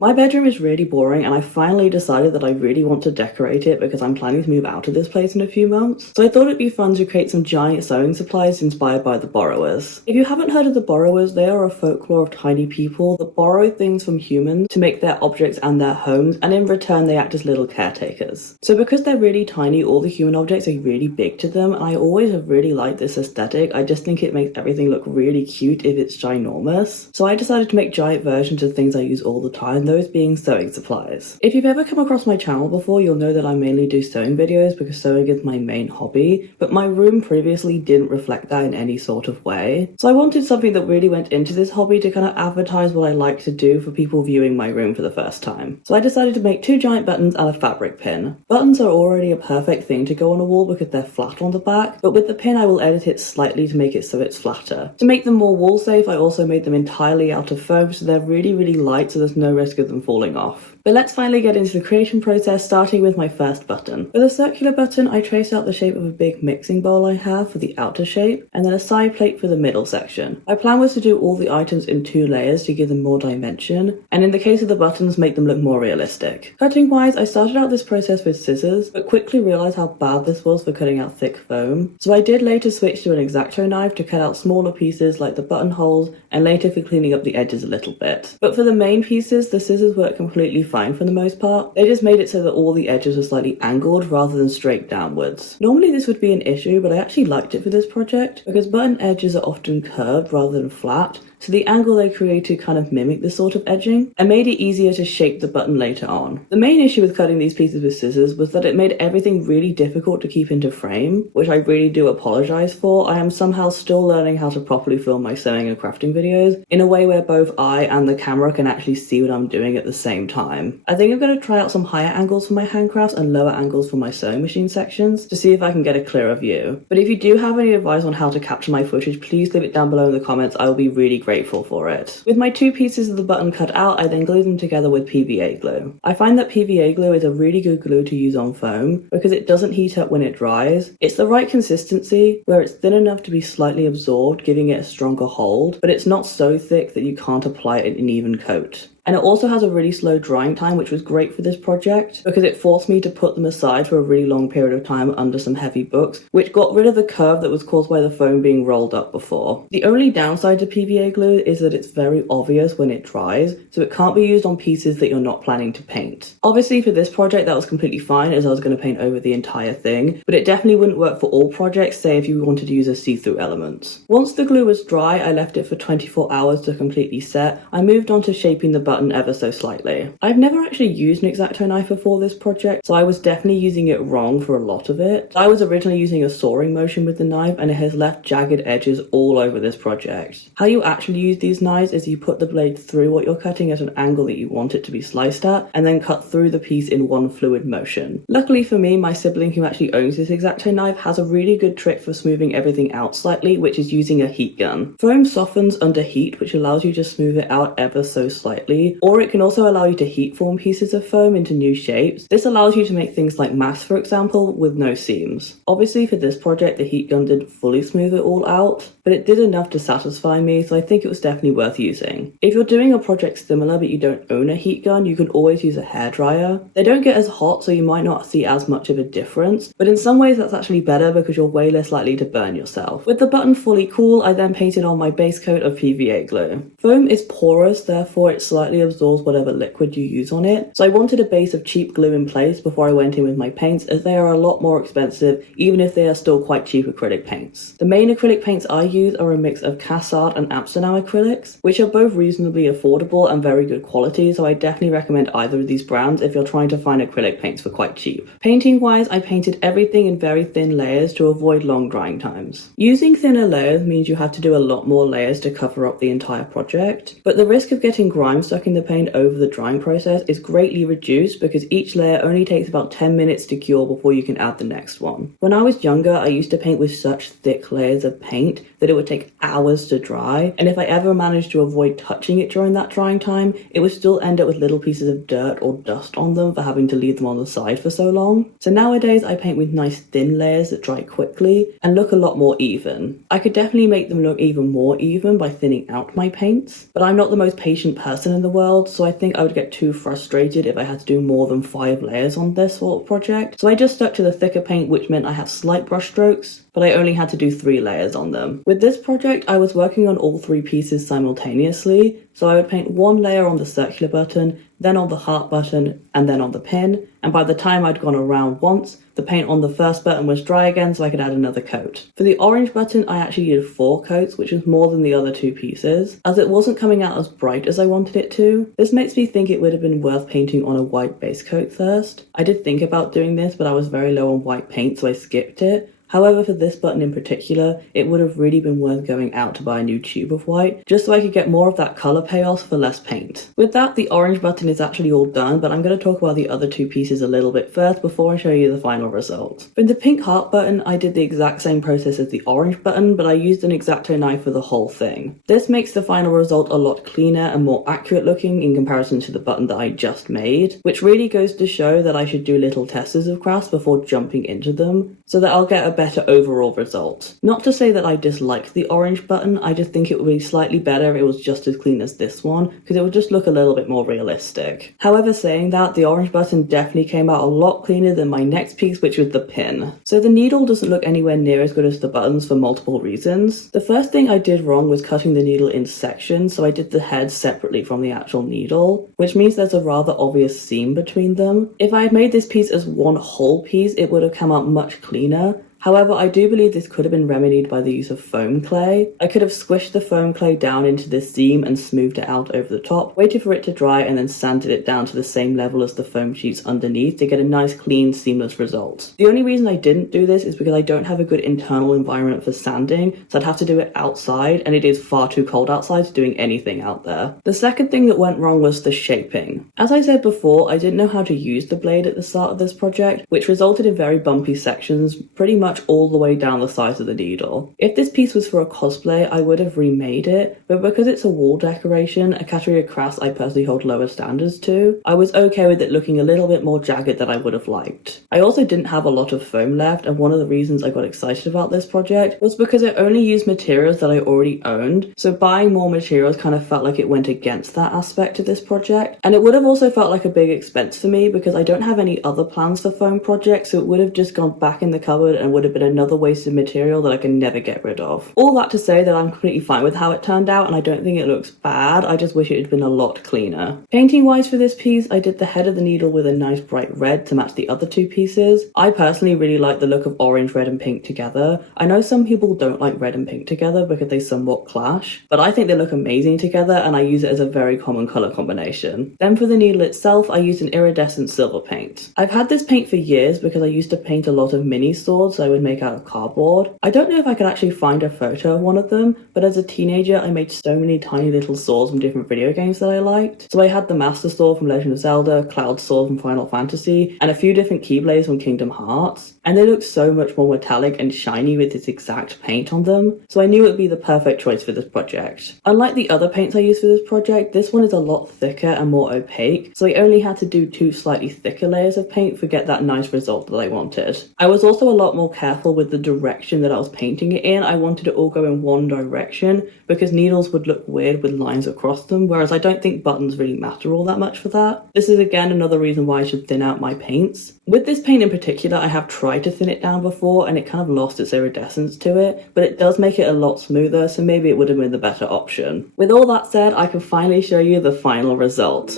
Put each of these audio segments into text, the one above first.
My bedroom is really boring and I finally decided that I really want to decorate it because I'm planning to move out of this place in a few months. So I thought it'd be fun to create some giant sewing supplies inspired by the Borrowers. If you haven't heard of the Borrowers, they are a folklore of tiny people that borrow things from humans to make their objects and their homes, and in return they act as little caretakers. So because they're really tiny, all the human objects are really big to them, and I always have really liked this aesthetic. I just think it makes everything look really cute if it's ginormous. So I decided to make giant versions of things I use all the time, those being sewing supplies. If you've ever come across my channel before, you'll know that I mainly do sewing videos because sewing is my main hobby, but my room previously didn't reflect that in any sort of way. So I wanted something that really went into this hobby to kind of advertise what I like to do for people viewing my room for the first time. So I decided to make 2 giant buttons and a fabric pin. Buttons are already a perfect thing to go on a wall because they're flat on the back, but with the pin I will edit it slightly to make it so it's flatter. To make them more wall safe, I also made them entirely out of foam, so they're really light, so there's no risk of them falling off. But let's finally get into the creation process, starting with my first button. For the circular button, I traced out the shape of a big mixing bowl I have for the outer shape, and then a side plate for the middle section. My plan was to do all the items in 2 layers to give them more dimension, and in the case of the buttons, make them look more realistic. Cutting wise, I started out this process with scissors, but quickly realised how bad this was for cutting out thick foam, so I did later switch to an X-Acto knife to cut out smaller pieces like the buttonholes, and later for cleaning up the edges a little bit. But for the main pieces, the scissors worked completely fine for the most part. They just made it so that all the edges were slightly angled rather than straight downwards. Normally this would be an issue, but I actually liked it for this project because button edges are often curved rather than flat, so the angle they created kind of mimicked this sort of edging and made it easier to shape the button later on. The main issue with cutting these pieces with scissors was that it made everything really difficult to keep into frame, which I really do apologise for. I am somehow still learning how to properly film my sewing and crafting videos in a way where both I and the camera can actually see what I'm doing at the same time. I think I'm going to try out some higher angles for my handcrafts and lower angles for my sewing machine sections to see if I can get a clearer view. But if you do have any advice on how to capture my footage, please leave it down below in the comments. I will be really grateful for it. With my 2 pieces of the button cut out, I then glued them together with PVA glue. I find that PVA glue is a really good glue to use on foam because it doesn't heat up when it dries. It's the right consistency where it's thin enough to be slightly absorbed, giving it a stronger hold, but it's not so thick that you can't apply it in an even coat. And it also has a really slow drying time, which was great for this project because it forced me to put them aside for a really long period of time under some heavy books, which got rid of the curve that was caused by the foam being rolled up before. The only downside to PVA glue is that it's very obvious when it dries, so it can't be used on pieces that you're not planning to paint. Obviously for this project that was completely fine as I was going to paint over the entire thing, but it definitely wouldn't work for all projects, say if you wanted to use a see-through element. Once the glue was dry, I left it for 24 hours to completely set. I moved on to shaping the button ever so slightly. I've never actually used an X-Acto knife before this project, so I was definitely using it wrong for a lot of it. I was originally using a sawing motion with the knife and it has left jagged edges all over this project. How you actually use these knives is you put the blade through what you're cutting at an angle that you want it to be sliced at and then cut through the piece in one fluid motion. Luckily for me, my sibling who actually owns this X-Acto knife has a really good trick for smoothing everything out slightly, which is using a heat gun. Foam softens under heat, which allows you to smooth it out ever so slightly, or it can also allow you to heat form pieces of foam into new shapes. This allows you to make things like masks, for example, with no seams. Obviously for this project the heat gun didn't fully smooth it all out, but it did enough to satisfy me, so I think it was definitely worth using. If you're doing a project similar but you don't own a heat gun, you can always use a hairdryer. They don't get as hot, so you might not see as much of a difference, but in some ways that's actually better because you're way less likely to burn yourself. With the button fully cool, I then painted on my base coat of PVA glue. Foam is porous, therefore it slightly absorbs whatever liquid you use on it, so I wanted a base of cheap glue in place before I went in with my paints, as they are a lot more expensive even if they are still quite cheap acrylic paints. The main acrylic paints I use are a mix of Cassart and Amsterdam acrylics, which are both reasonably affordable and very good quality, so I definitely recommend either of these brands if you're trying to find acrylic paints for quite cheap. Painting wise, I painted everything in very thin layers to avoid long drying times. Using thinner layers means you have to do a lot more layers to cover up the entire project, but the risk of getting grime stuck in the paint over the drying process is greatly reduced because each layer only takes about 10 minutes to cure before you can add the next one. When I was younger, I used to paint with such thick layers of paint that it would take hours to dry, and if I ever managed to avoid touching it during that drying time, it would still end up with little pieces of dirt or dust on them for having to leave them on the side for so long. So nowadays I paint with nice thin layers that dry quickly and look a lot more even. I could definitely make them look even more even by thinning out my paints, but I'm not the most patient person in the the world, so I think I would get too frustrated if I had to do more than 5 layers on this sort of project. So I just stuck to the thicker paint, which meant I have slight brush strokes, but I only had to do 3 layers on them. With this project, I was working on all 3 pieces simultaneously, so I would paint 1 layer on the circular button, then on the heart button, and then on the pin, and by the time I'd gone around once, the paint on the first button was dry again, so I could add another coat. For the orange button, I actually did 4 coats, which was more than the other 2 pieces, as it wasn't coming out as bright as I wanted it to. This makes me think it would have been worth painting on a white base coat first. I did think about doing this, but I was very low on white paint, so I skipped it. However, for this button in particular, it would have really been worth going out to buy a new tube of white, just so I could get more of that colour payoff for less paint. With that, the orange button is actually all done, but I'm going to talk about the other 2 pieces a little bit first before I show you the final result. For the pink heart button, I did the exact same process as the orange button, but I used an X-Acto knife for the whole thing. This makes the final result a lot cleaner and more accurate looking in comparison to the button that I just made, which really goes to show that I should do little testers of crafts before jumping into them, so that I'll get a better overall result. Not to say that I dislike the orange button, I just think it would be slightly better if it was just as clean as this one, because it would just look a little bit more realistic. However, saying that, the orange button definitely came out a lot cleaner than my next piece, which was the pin. So the needle doesn't look anywhere near as good as the buttons for multiple reasons. The first thing I did wrong was cutting the needle in sections, so I did the head separately from the actual needle, which means there's a rather obvious seam between them. If I had made this piece as one whole piece, it would have come out much cleaner. However, I do believe this could have been remedied by the use of foam clay. I could have squished the foam clay down into this seam and smoothed it out over the top, waited for it to dry, and then sanded it down to the same level as the foam sheets underneath to get a nice, clean, seamless result. The only reason I didn't do this is because I don't have a good internal environment for sanding, so I'd have to do it outside, and it is far too cold outside to doing anything out there. The second thing that went wrong was the shaping. As I said before, I didn't know how to use the blade at the start of this project, which resulted in very bumpy sections, pretty much all the way down the sides of the needle. If this piece was for a cosplay, I would have remade it, but because it's a wall decoration, a category of crafts I personally hold lower standards to, I was okay with it looking a little bit more jagged than I would have liked. I also didn't have a lot of foam left, and one of the reasons I got excited about this project was because it only used materials that I already owned, so buying more materials kind of felt like it went against that aspect of this project, and it would have also felt like a big expense for me because I don't have any other plans for foam projects, so it would have just gone back in the cupboard and would have been another wasted material that I can never get rid of. All that to say that I'm completely fine with how it turned out, and I don't think it looks bad, I just wish it had been a lot cleaner. Painting wise for this piece, I did the head of the needle with a nice bright red to match the other 2 pieces. I personally really like the look of orange, red and pink together. I know some people don't like red and pink together because they somewhat clash, but I think they look amazing together and I use it as a very common colour combination. Then for the needle itself, I used an iridescent silver paint. I've had this paint for years because I used to paint a lot of mini swords so I would make out of cardboard. I don't know if I could actually find a photo of one of them, but as a teenager I made so many tiny little swords from different video games that I liked. So I had the Master Sword from Legend of Zelda, Cloud Sword from Final Fantasy, and a few different Keyblades from Kingdom Hearts, and they look so much more metallic and shiny with this exact paint on them, so I knew it would be the perfect choice for this project. Unlike the other paints I used for this project, this one is a lot thicker and more opaque, so I only had to do 2 slightly thicker layers of paint to get that nice result that I wanted. I was also a lot more careful with the direction that I was painting it in. I wanted it all go in one direction because needles would look weird with lines across them, whereas I don't think buttons really matter all that much for that. This is again another reason why I should thin out my paints. With this paint in particular, I have tried to thin it down before and it kind of lost its iridescence to it, but it does make it a lot smoother, so maybe it would have been the better option. With all that said, I can finally show you the final result.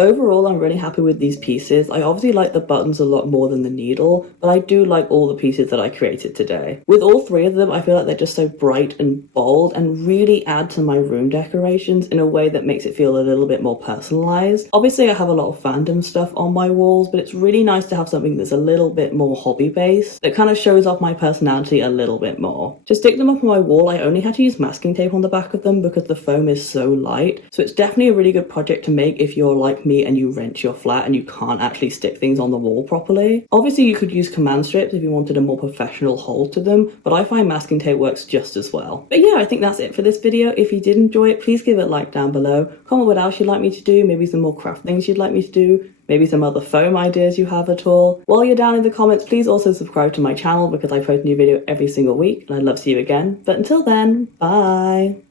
Overall, I'm really happy with these pieces. I obviously like the buttons a lot more than the needle, but I do like all the pieces that I created today. With all 3 of them, I feel like they're just so bright and bold and really add to my room decorations in a way that makes it feel a little bit more personalized. Obviously, I have a lot of fandom stuff on my walls, but it's really nice to have something that's a little bit more hobby-based, that kind of shows off my personality a little bit more. To stick them up on my wall, I only had to use masking tape on the back of them because the foam is so light, so it's definitely a really good project to make if you're like me and you rent your flat and you can't actually stick things on the wall properly. Obviously you could use command strips if you wanted a more professional hold to them, but I find masking tape works just as well. But yeah, I think that's it for this video. If you did enjoy it, please give it a like down below. Comment what else you'd like me to do, maybe some more craft things you'd like me to do, maybe some other foam ideas you have at all. While you're down in the comments, please also subscribe to my channel because I post a new video every single week and I'd love to see you again. But until then, bye!